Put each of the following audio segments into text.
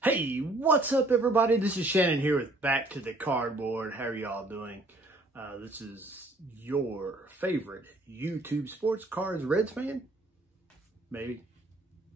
Hey, what's up everybody? This is Shannon here with Back to the Cardboard. How are y'all doing? This is your favorite YouTube sports cards Reds fan? Maybe.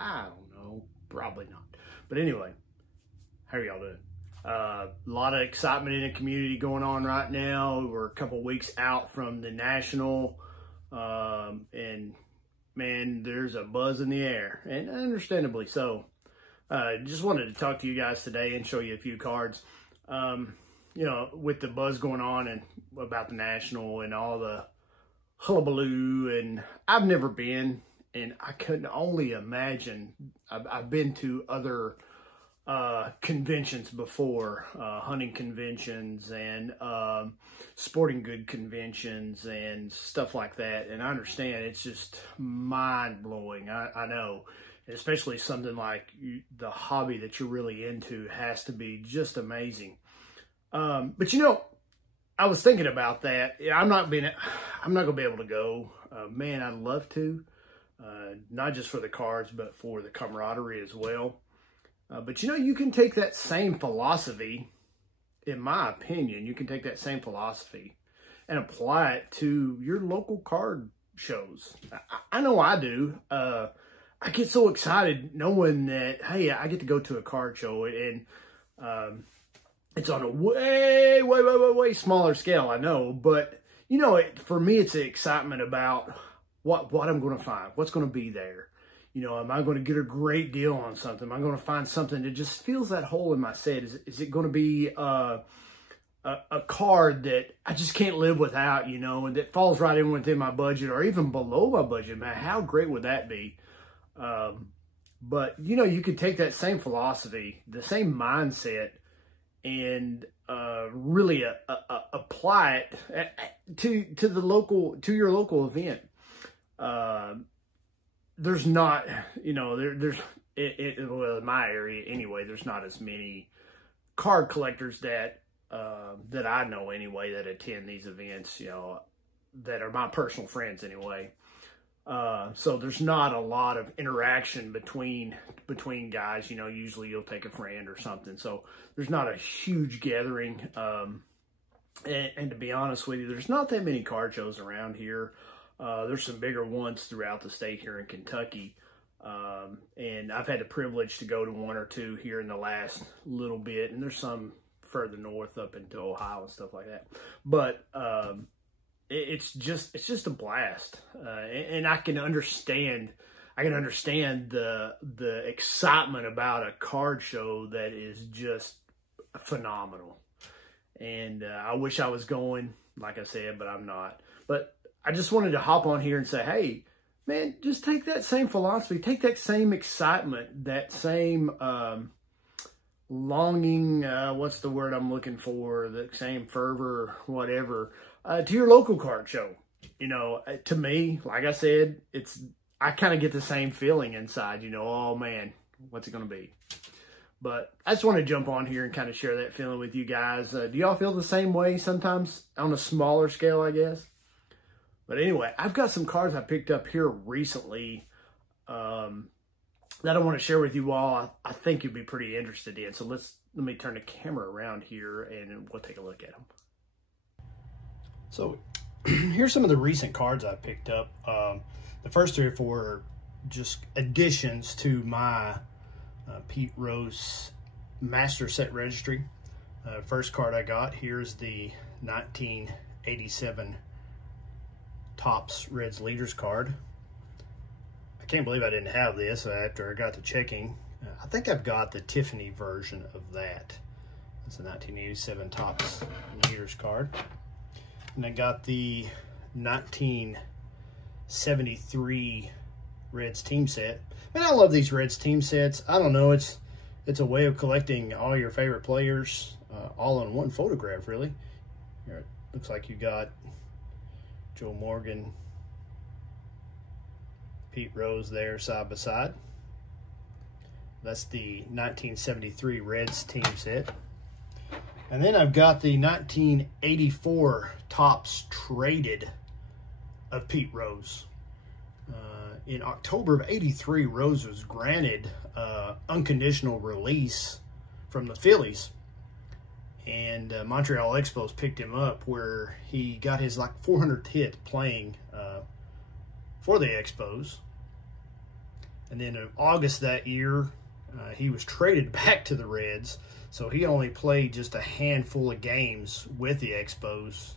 I don't know. Probably not. But anyway, how are y'all doing? A lot of excitement in the community going on right now. We're a couple weeks out from the National, and man, there's a buzz in the air, and understandably so. Just wanted to talk to you guys today and show you a few cards. You know, with the buzz going on and about the National and all the hullabaloo, and I've never been, and I couldn't only imagine. I've been to other conventions before, hunting conventions and sporting good conventions and stuff like that, and I understand it's just mind-blowing. I know. Especially something like the hobby that you're really into has to be just amazing. But you know, I was thinking about that. I'm not gonna be able to go. Man, I'd love to, not just for the cards, but for the camaraderie as well. But you know, you can take that same philosophy, in my opinion, you can take that same philosophy and apply it to your local card shows. I know I do. I get so excited knowing that, hey, I get to go to a card show, and it's on a way smaller scale, I know. But, you know, for me, it's the excitement about what I'm going to find, what's going to be there. You know, am I going to get a great deal on something? Am I going to find something that just fills that hole in my set? Is it going to be a card that I just can't live without, you know, and that falls right in within my budget or even below my budget? Man, how great would that be? But, you know, you could take that same philosophy, the same mindset, and really apply it to your local event. There's not, you know, well, in my area anyway, there's not as many card collectors that I know anyway that attend these events, you know, that are my personal friends anyway. So there's not a lot of interaction between guys. You know, usually you'll take a friend or something. So there's not a huge gathering. And to be honest with you, there's not that many card shows around here. There's some bigger ones throughout the state here in Kentucky. And I've had the privilege to go to one or two here in the last little bit. And there's some further north up into Ohio and stuff like that. But, it's just a blast, and I can understand the excitement about a card show that is just phenomenal. And I wish I was going, like I said, but I'm not. But I just wanted to hop on here and say, hey, man, just take that same philosophy, take that same excitement, that same longing, what's the word I'm looking for, the same fervor, whatever, to your local card show. You know, to me, like I said, I kind of get the same feeling inside, you know, oh man, what's it going to be? But I just want to jump on here and kind of share that feeling with you guys. Do y'all feel the same way sometimes on a smaller scale, I guess? But anyway, I've got some cards I picked up here recently, that I want to share with you all. I think you'd be pretty interested in. So let me turn the camera around here and we'll take a look at them. So here's some of the recent cards I picked up. The first 3 or 4 are just additions to my Pete Rose Master Set Registry. First card I got, here's the 1987 Topps Reds Leaders card. I can't believe I didn't have this after I got to checking. I think I've got the Tiffany version of that. That's a 1987 Topps Leaders card. And I got the 1973 Reds team set. Man, I love these Reds team sets. I don't know, it's a way of collecting all your favorite players all in one photograph, really. Here, it looks like you got Joe Morgan, Pete Rose there side by side. That's the 1973 Reds team set. And then I've got the 1984 Topps Traded of Pete Rose. In October of '83, Rose was granted unconditional release from the Phillies. And Montreal Expos picked him up, where he got his like 400th hit playing for the Expos. And then in August that year, he was traded back to the Reds. So he only played just a handful of games with the Expos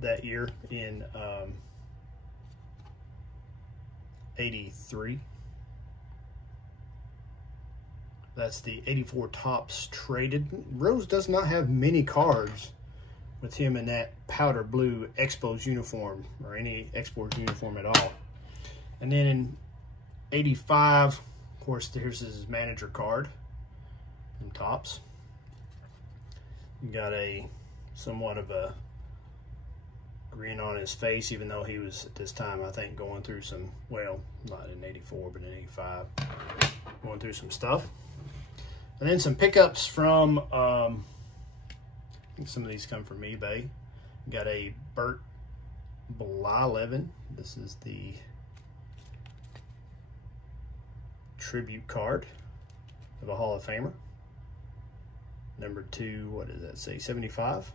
that year in 83. That's the 84 Topps traded. Rose does not have many cards with him in that powder blue Expos uniform, or any Expos uniform at all. And then in 85, of course, here's his manager card from Topps. You got a somewhat of a grin on his face, even though he was at this time, I think, going through some, well, not in 84, but in 85, going through some stuff. And then some pickups from, I think some of these come from eBay. Got a Bert Blyleven. This is the tribute card of a Hall of Famer. Number 2, what does that say, 75.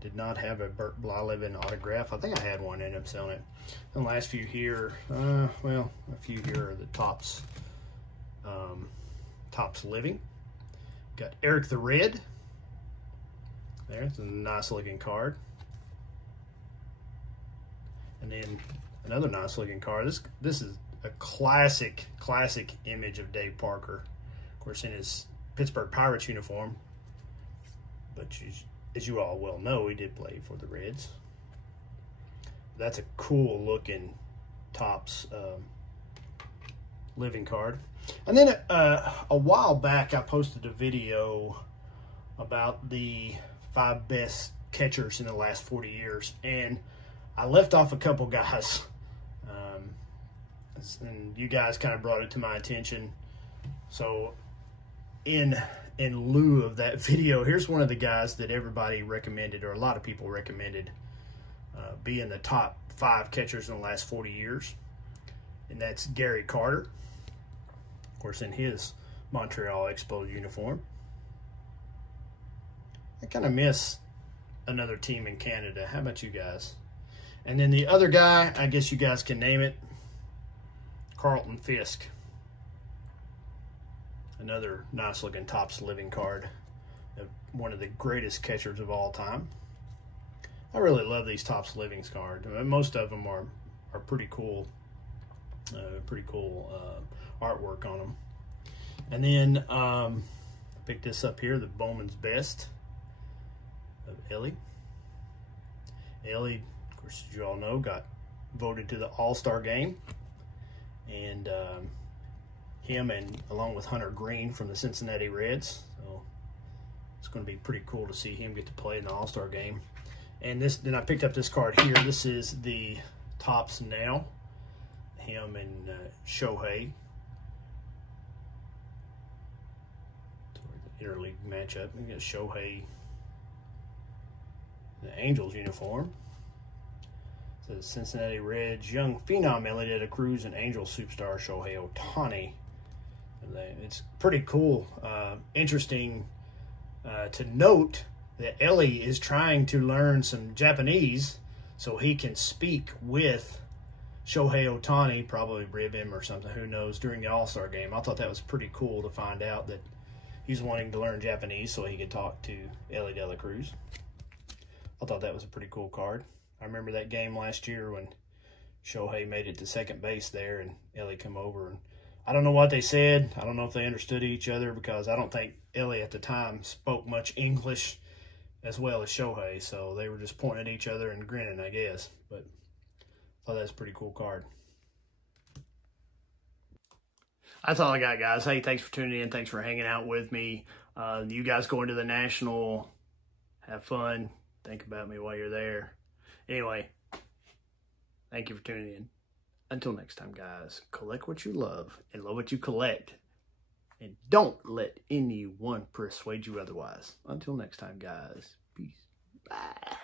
Did not have a Bert Blyleven autograph. I think I had one, ended up selling it. And the last few here, well, a few here are the Topps, Topps Living. Got Eric the Red. There's a nice looking card. And then another nice looking card. This is a classic image of Dave Parker. Of course, in his Pittsburgh Pirates uniform. But as you all well know, he did play for the Reds. That's a cool looking Topps living card. And then a while back, I posted a video about the 5 best catchers in the last 40 years. And I left off a couple guys. And you guys kind of brought it to my attention. So in lieu of that video, here's one of the guys that everybody recommended, or a lot of people recommended, being the top 5 catchers in the last 40 years. And that's Gary Carter. Of course, in his Montreal Expos uniform. I kind of miss another team in Canada. How about you guys? And then the other guy, I guess you guys can name it, Carlton Fisk. Another nice looking Topps living card. One of the greatest catchers of all time. I really love these Topps livings cards. Most of them are pretty cool. Artwork on them. And then pick this up here, the Bowman's Best of Ellie. Ellie, of course, as you all know, got voted to the All-Star game. And him, and along with Hunter Green from the Cincinnati Reds. So it's going to be pretty cool to see him get to play in the All-Star game. And then I picked up this card here. This is the Topps Now. Him and Shohei. The interleague matchup. We got Shohei, the Angels uniform. It says Cincinnati Reds young phenom Ellie De La Cruz and Angels superstar Shohei Ohtani. It's pretty cool. Interesting to note that Ellie is trying to learn some Japanese so he can speak with Shohei Ohtani, probably rib him or something, who knows, during the All-Star game. I thought that was pretty cool to find out that he's wanting to learn Japanese so he could talk to Ellie De La Cruz. I thought that was a pretty cool card. I remember that game last year when Shohei made it to second base there and Ellie come over. And I don't know what they said. I don't know if they understood each other, because I don't think Ellie at the time spoke much English as well as Shohei. So they were just pointing at each other and grinning, I guess. But I thought that's a pretty cool card. That's all I got, guys. Hey, thanks for tuning in. Thanks for hanging out with me. You guys going to the National. Have fun. Think about me while you're there. Anyway, thank you for tuning in. Until next time, guys, collect what you love and love what you collect. And don't let anyone persuade you otherwise. Until next time, guys. Peace. Bye.